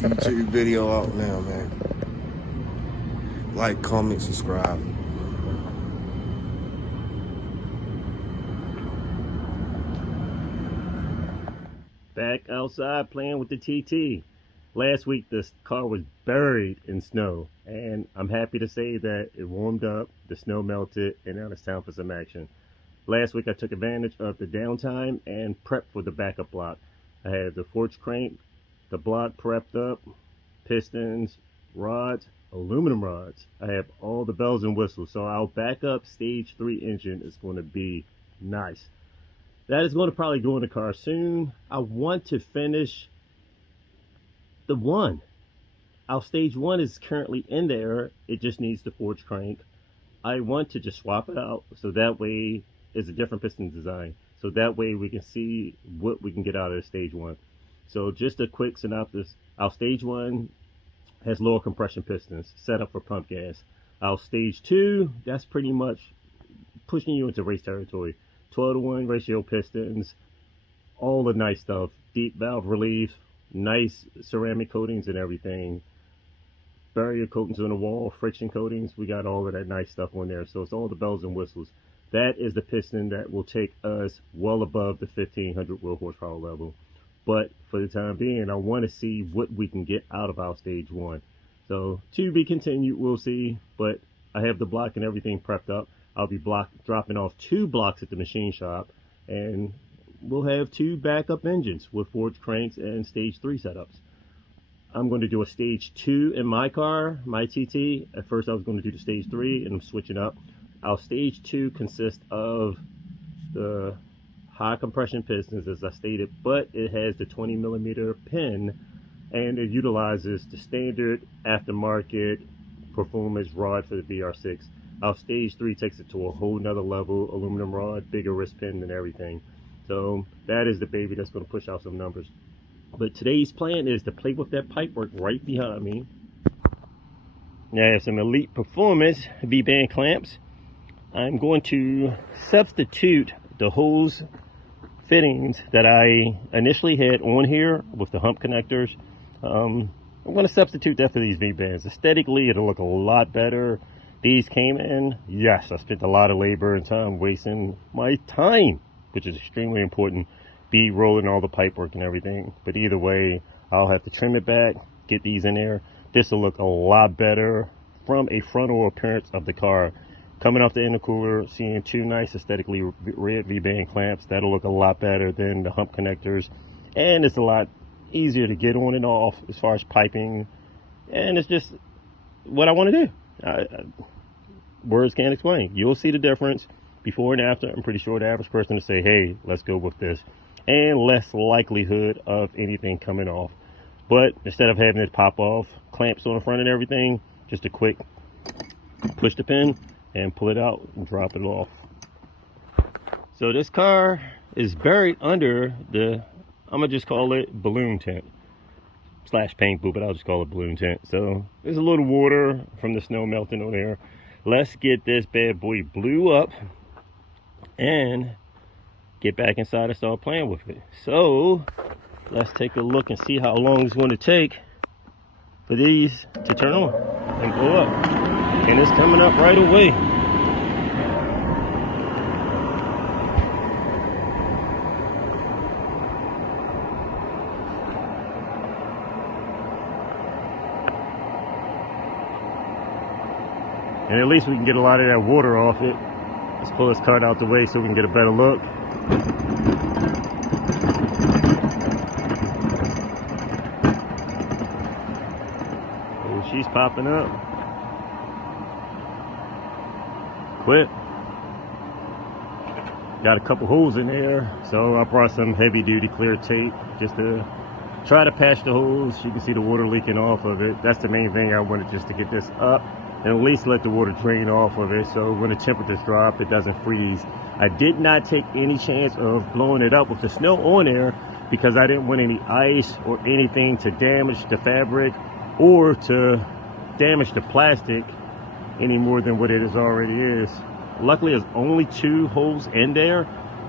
YouTube video out now, man. Like, comment, subscribe. Back outside playing with the TT. Last week this car was buried in snow, and I'm happy to say that it warmed up, the snow melted, and now it's time for some action. Last week I took advantage of the downtime and prepped for the backup block. I had the forge crank, the block prepped up, pistons, rods, aluminum rods. I have all the bells and whistles, so our backup stage 3 engine is going to be nice. That is going to probably go in the car soon. I want to finish the one. Our stage 1 is currently in there. It just needs the forge crank. I want to just swap it out so that way it's a different piston design. So that way we can see what we can get out of the stage 1. So just a quick synopsis. Our stage 1 has lower compression pistons set up for pump gas. Our stage 2, that's pretty much pushing you into race territory. 12-to-1 ratio pistons, all the nice stuff, deep valve relief, nice ceramic coatings and everything, barrier coatings on the wall, friction coatings. We got all of that nice stuff on there, so it's all the bells and whistles. That is the piston that will take us well above the 1500 wheel horsepower level. But for the time being, I want to see what we can get out of our stage 1. So to be continued, we'll see, but I have the block and everything prepped up. I'll be dropping off 2 blocks at the machine shop, and we'll have 2 backup engines with forge cranks and stage 3 setups. I'm going to do a stage 2 in my car, my TT. At first I was going to do the stage 3, and I'm switching up. Our stage 2 consists of the high compression pistons, as I stated, but it has the 20mm pin, and it utilizes the standard aftermarket performance rod for the VR6. Our stage 3 takes it to a whole nother level, aluminum rod, bigger wrist pin and everything. So that is the baby that's going to push out some numbers. But today's plan is to play with that pipework right behind me. Now I have some Elite Performance V-band clamps. I'm going to substitute the hose fittings that I initially had on here with the hump connectors. I'm going to substitute that for these V-bands. Aesthetically, it'll look a lot better. These came in, yes, I spent a lot of labor and time wasting my time, which is extremely important, be rolling all the pipework and everything. But either way, I'll have to trim it back, get these in there. This will look a lot better from a frontal appearance of the car. Coming off the intercooler, seeing 2 nice aesthetically red V-band clamps, that'll look a lot better than the hump connectors. And it's a lot easier to get on and off as far as piping. And it's just what I want to do. Words can't explain. You'll see the difference before and after. I'm pretty sure the average person will say, hey, let's go with this, and less likelihood of anything coming off. But instead of having it pop off, clamps on the front and everything, just a quick push the pin and pull it out and drop it off. So this car is buried under the, I'm gonna just call it balloon tent / paint booth, but I'll just call it balloon tent. So there's a little water from the snow melting on there. Let's get this bad boy blew up and get back inside and start playing with it. So let's take a look and see how long it's going to take for these to turn on and blow up. And it's coming up right away. And at least we can get a lot of that water off it. Let's pull this cart out the way so we can get a better look. Oh, she's popping up. Quit. Got a couple holes in there, so I brought some heavy duty clear tape just to try to patch the holes. You can see the water leaking off of it. That's the main thing. I wanted just to get this up and at least let the water drain off of it, so when the temperatures drop, it doesn't freeze. I did not take any chance of blowing it up with the snow on there because I didn't want any ice or anything to damage the fabric or to damage the plastic any more than what it already is. Luckily, there's only 2 holes in there,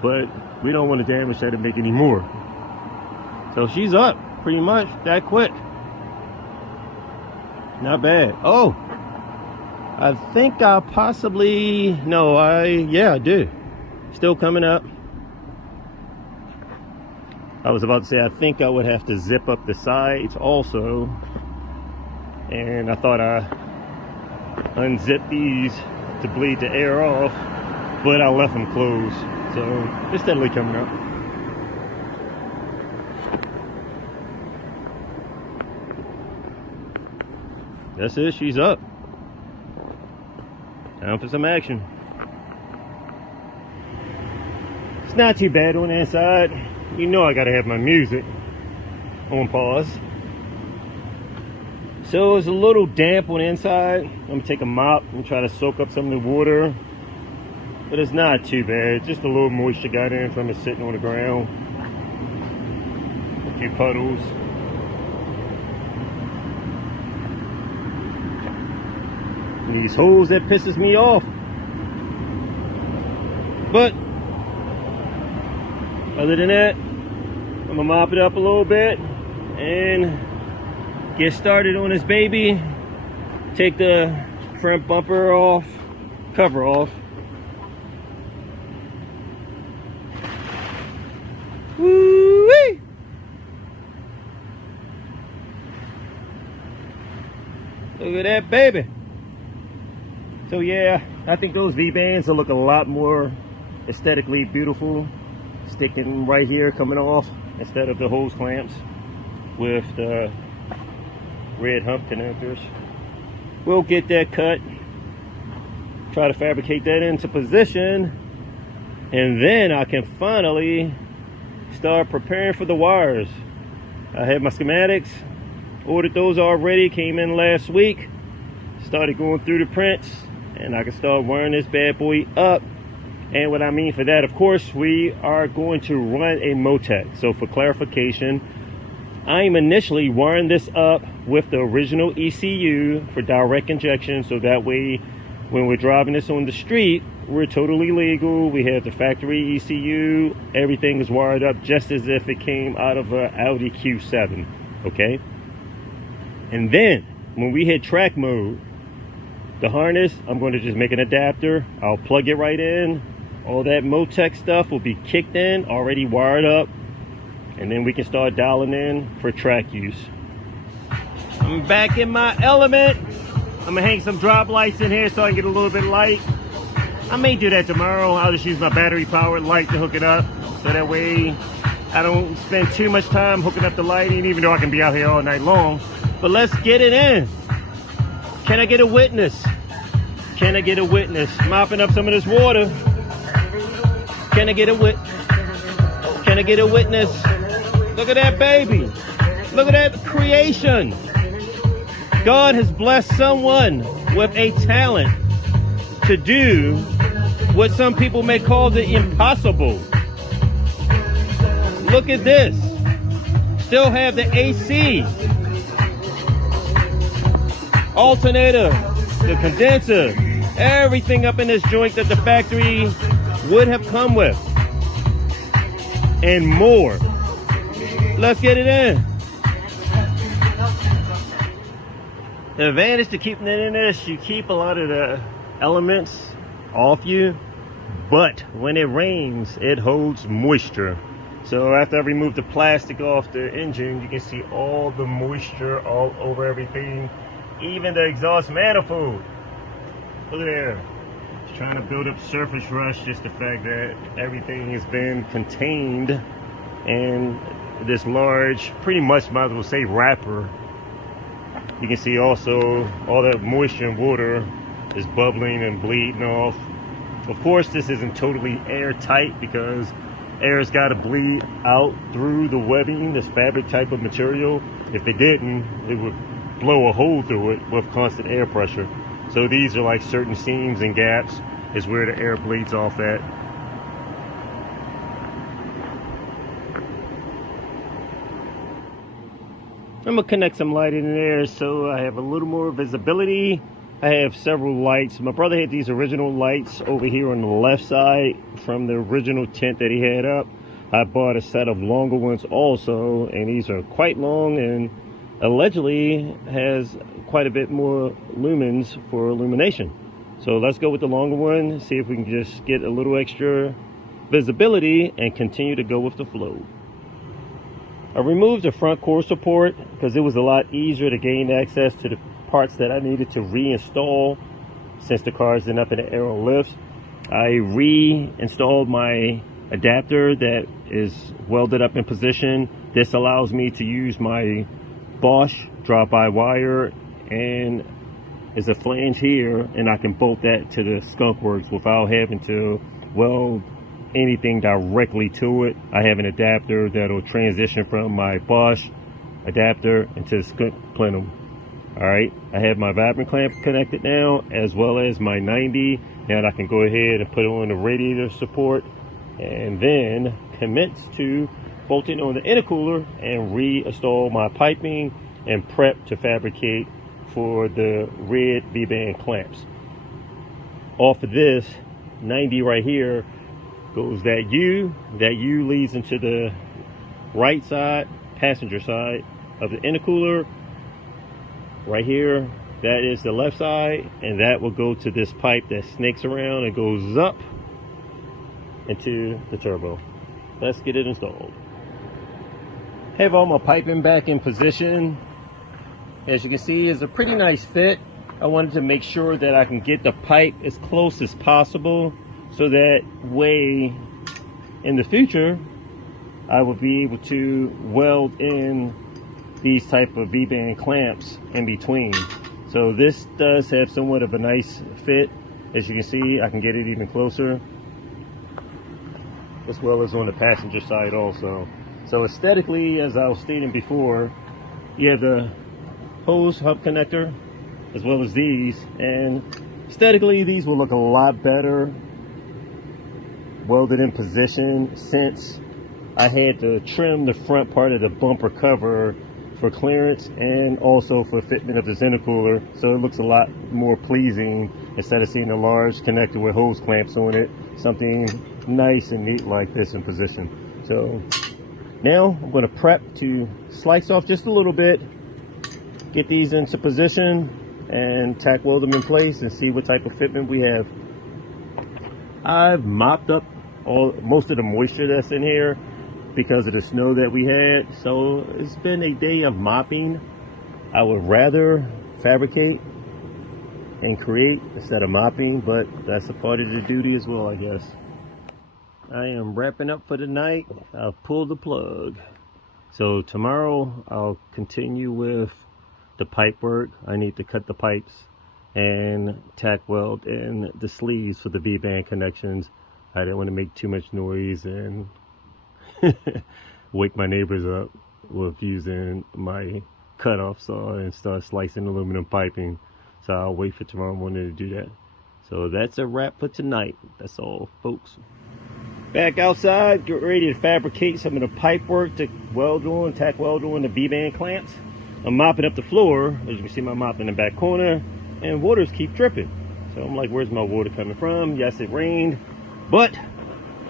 but we don't want to damage that and make any more. So she's up pretty much that quick. Not bad. Oh, I think I possibly, no, yeah, I do. Still coming up. I was about to say, I think I would have to zip up the sides also. And I thought I unzipped these to bleed the air off, but I left them closed. So it's steadily coming up. That's it, she's up. Time for some action. It's not too bad on the inside. You know I gotta have my music on pause. So it's a little damp on the inside. I'm gonna take a mop and try to soak up some of the water. But it's not too bad. Just a little moisture got in from it sitting on the ground. A few puddles. And these holes that pisses me off. But other than that, I'm gonna mop it up a little bit and get started on this baby. Take the front bumper off, cover off. Woo-wee! Look at that baby. So yeah, I think those V-bands will look a lot more aesthetically beautiful sticking right here, coming off, instead of the hose clamps with the red hump connectors. We'll get that cut, try to fabricate that into position, and then I can finally start preparing for the wires. I have my schematics, ordered those already, came in last week, started going through the prints, and I can start wiring this bad boy up. And what I mean for that, of course, we are going to run a Motec. So for clarification, I'm initially wiring this up with the original ECU for direct injection, so that way when we're driving this on the street, we're totally legal. We have the factory ECU, everything is wired up just as if it came out of an Audi Q7, okay? And then when we hit track mode, the harness, I'm going to just make an adapter. I'll plug it right in. All that Motec stuff will be kicked in, already wired up, and then we can start dialing in for track use. I'm back in my element. I'm gonna hang some drop lights in here so I can get a little bit of light. I may do that tomorrow. I'll just use my battery powered light to hook it up, so that way I don't spend too much time hooking up the lighting, even though I can be out here all night long. But let's get it in. Can I get a witness? Can I get a witness? Mopping up some of this water. Can I get a Can I get a witness? Look at that baby. Look at that creation. God has blessed someone with a talent to do what some people may call the impossible. Look at this. Still have the AC, alternator, the condenser, everything up in this joint that the factory would have come with, and more. Let's get it in. The advantage to keeping it in this, you keep a lot of the elements off you, but when it rains, it holds moisture. So after I remove the plastic off the engine, you can see all the moisture all over everything, even the exhaust manifold. Look at there. It's trying to build up surface rush, just the fact that everything has been contained in this large, pretty much might as well say wrapper. You can see also all that moisture and water is bubbling and bleeding off. Of course, this isn't totally airtight because air's got to bleed out through the webbing, this fabric type of material. If it didn't, it would blow a hole through it with constant air pressure. So these are like certain seams and gaps is where the air bleeds off at. I'm gonna connect some light in there so I have a little more visibility. I have several lights. My brother had these original lights over here on the left side from the original tent that he had up. I bought a set of longer ones also, and these are quite long and allegedly has quite a bit more lumens for illumination. So let's go with the longer one, see if we can just get a little extra visibility and continue to go with the flow. I removed the front core support because it was a lot easier to gain access to the parts that I needed to reinstall since the car isn't up in the aero lift. I reinstalled my adapter that is welded up in position. This allows me to use my Bosch drop-by wire, and there's a flange here, and I can bolt that to the skunk works without having to weld anything directly to it. I have an adapter that'll transition from my Bosch adapter into the skunk plenum. All right, I have my vibrant clamp connected now, as well as my 90. Now I can go ahead and put on the radiator support and then commence to bolting on the intercooler and reinstall my piping and prep to fabricate for the red V-band clamps. Off of this 90 right here goes that U. That U leads into the right side, passenger side of the intercooler. Right here, that is the left side, and that will go to this pipe that snakes around and goes up into the turbo. Let's get it installed. Have all my piping back in position. As you can see, it's a pretty nice fit. I wanted to make sure that I can get the pipe as close as possible, so that way in the future I will be able to weld in these type of V-band clamps in between. So this does have somewhat of a nice fit. As you can see, I can get it even closer, as well as on the passenger side also. So aesthetically, as I was stating before, you have the hose hub connector as well as these, and aesthetically these will look a lot better welded in position, since I had to trim the front part of the bumper cover for clearance and also for fitment of this intercooler, so it looks a lot more pleasing instead of seeing a large connector with hose clamps on it. Something nice and neat like this in position. So now I'm going to prep to slice off just a little bit, get these into position, and tack weld them in place and see what type of fitment we have. I've mopped up most of the moisture that's in here because of the snow that we had, so it's been a day of mopping. I would rather fabricate and create instead of mopping, but that's a part of the duty as well, I guess. I am wrapping up for the night. I've pulled the plug. So tomorrow I'll continue with the pipe work. I need to cut the pipes and tack weld in the sleeves for the V-band connections. I didn't want to make too much noise and wake my neighbors up with using my cutoff saw and start slicing aluminum piping. So I'll wait for tomorrow morning to do that. So that's a wrap for tonight. That's all, folks. Back outside, get ready to fabricate some of the pipe work to weld on, tack weld on the V-band clamps. I'm mopping up the floor. As you can see, my mop in the back corner, and waters keep dripping. So I'm like, where's my water coming from? Yes, it rained, but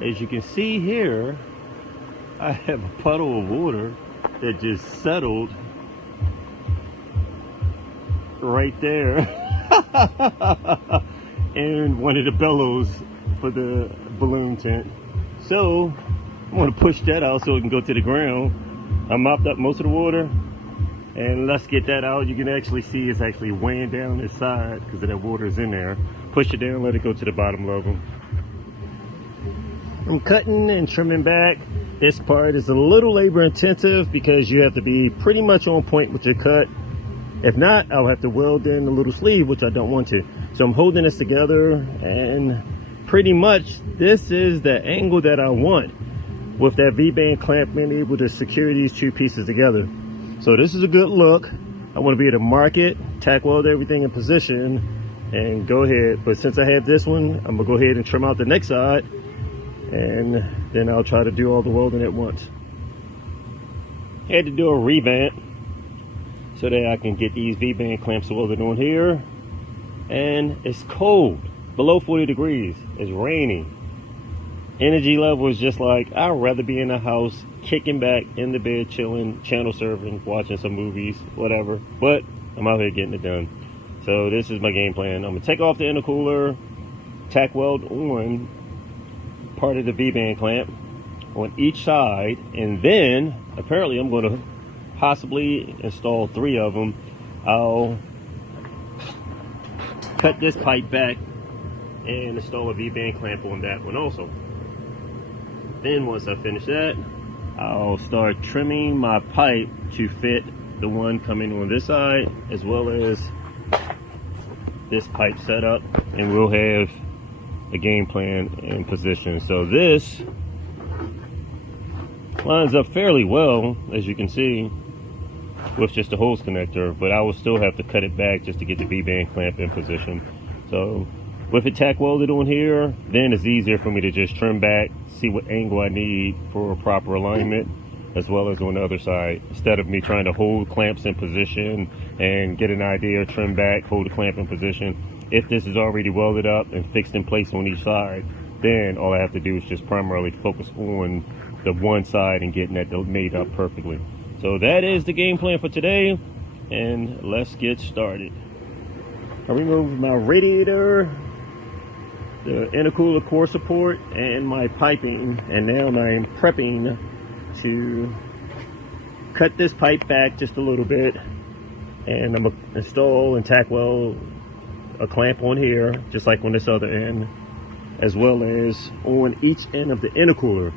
as you can see here, I have a puddle of water that just settled right there in one of the bellows for the balloon tent. So I'm going to push that out so it can go to the ground. I mopped up most of the water, and let's get that out. You can actually see it's actually weighing down this side because of that water is in there. Push it down, let it go to the bottom level. I'm cutting and trimming back. This part is a little labor intensive because you have to be pretty much on point with your cut. If not, I'll have to weld in a little sleeve, which I don't want to. So I'm holding this together, and pretty much this is the angle that I want with that V-band clamp being able to secure these two pieces together. So this is a good look. I want to be able to mark it, tack weld everything in position, and go ahead. But since I have this one, I'm gonna go ahead and trim out the next side, and then I'll try to do all the welding at once. Had to do a revamp so that I can get these V-band clamps welded on here. And it's cold, below 40 degrees. It's raining. Energy level is just like, I'd rather be in a house kicking back in the bed, chilling, channel surfing, watching some movies, whatever. But I'm out here getting it done. So this is my game plan. I'm gonna take off the intercooler, tack weld on part of the V-band clamp on each side, and then apparently I'm going to possibly install 3 of them. I'll cut this pipe back and install a V-band clamp on that one also. Then once I finish that, I'll start trimming my pipe to fit the one coming on this side as well as this pipe setup, and we'll have a game plan in position. So this lines up fairly well, as you can see, with just a hose connector, but I will still have to cut it back just to get the V-band clamp in position. So with it tack welded on here, then it's easier for me to just trim back, see what angle I need for a proper alignment, as well as on the other side, instead of me trying to hold clamps in position and get an idea, trim back, hold the clamp in position. If this is already welded up and fixed in place on each side, then all I have to do is just primarily focus on the one side and getting that made up perfectly. So that is the game plan for today, and let's get started. I removed my radiator, the intercooler core support, and my piping, and now I'm prepping to cut this pipe back just a little bit, and I'm gonna install and tack weld a clamp on here just like on this other end, as well as on each end of the intercooler.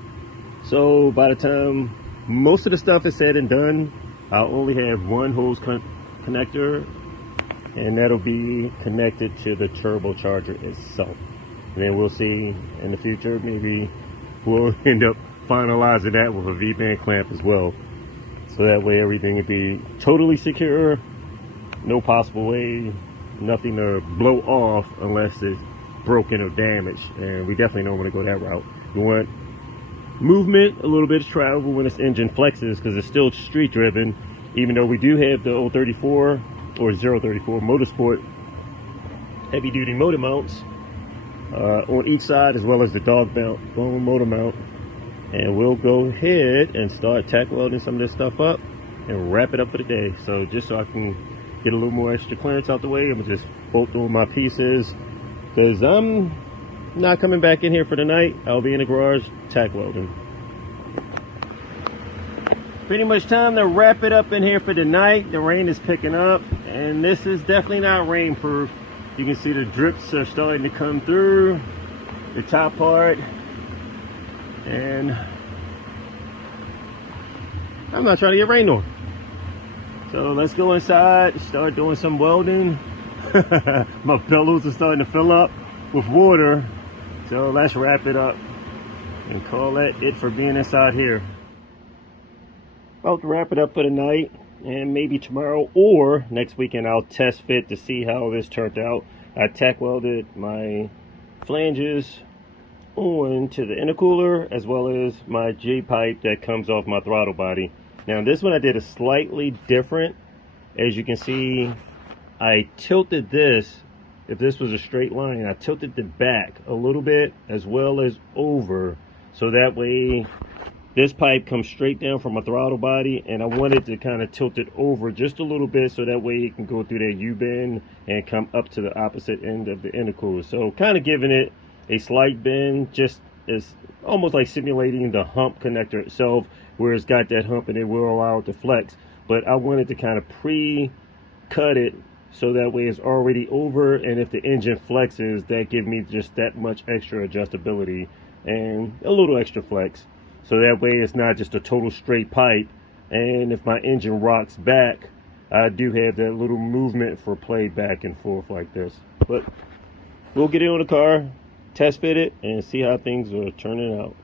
So by the time most of the stuff is said and done, I'll only have one hose connector, and that'll be connected to the turbocharger itself. And then we'll see in the future, maybe we'll end up finalizing that with a V-band clamp as well, so that way everything will be totally secure, no possible way, nothing to blow off unless it's broken or damaged, and we definitely don't want to go that route. We want movement, a little bit of travel when this engine flexes, because it's still street driven, even though we do have the 034 or 034 Motorsport heavy duty motor mounts on each side, as well as the dog bone motor mount. And we'll go ahead and start tack welding some of this stuff up and wrap it up for the day. So just so I can get a little more extra clearance out the way, I'm gonna just bolt on my pieces, because I'm not coming back in here for the night. I'll be in the garage tack welding. Pretty much time to wrap it up in here for the night. The rain is picking up, and this is definitely not rain proof. You can see the drips are starting to come through the top part, and I'm not trying to get rained on. So let's go inside, start doing some welding. My bellows are starting to fill up with water, so let's wrap it up and call that it for being inside here. About to wrap it up for the night, and maybe tomorrow or next weekend I'll test fit to see how this turned out. I tack welded my flanges onto the intercooler, as well as my J pipe that comes off my throttle body. Now this one I did a slightly different. As you can see, I tilted this. If this was a straight line, I tilted it back a little bit as well as over, so that way this pipe comes straight down from my throttle body, and I wanted to kind of tilt it over just a little bit so that way it can go through that U-bend and come up to the opposite end of the intercooler. So kind of giving it a slight bend, just as almost like simulating the hump connector itself, where it's got that hump and it will allow it to flex. But I wanted to kind of pre-cut it so that way it's already over, and if the engine flexes, that gives me just that much extra adjustability and a little extra flex, so that way it's not just a total straight pipe. And if my engine rocks back, I do have that little movement for play back and forth like this. But we'll get it on the car, test fit it, and see how things are turning out.